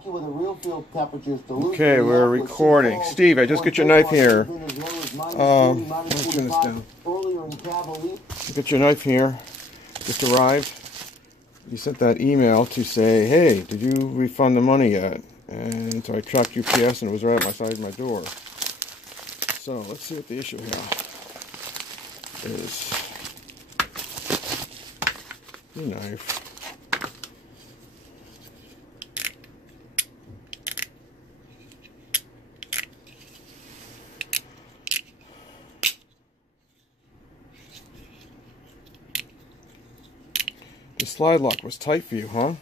Actually, with the real field temperatures, Okay, we're recording. Steve, I just get your knife here. Let's turn this down. Get your knife here. Just arrived. You sent that email to say, hey, did you refund the money yet? And so I tracked UPS and it was right outside my door. So let's see what the issue here is. The knife. The slide lock was tight for you, huh?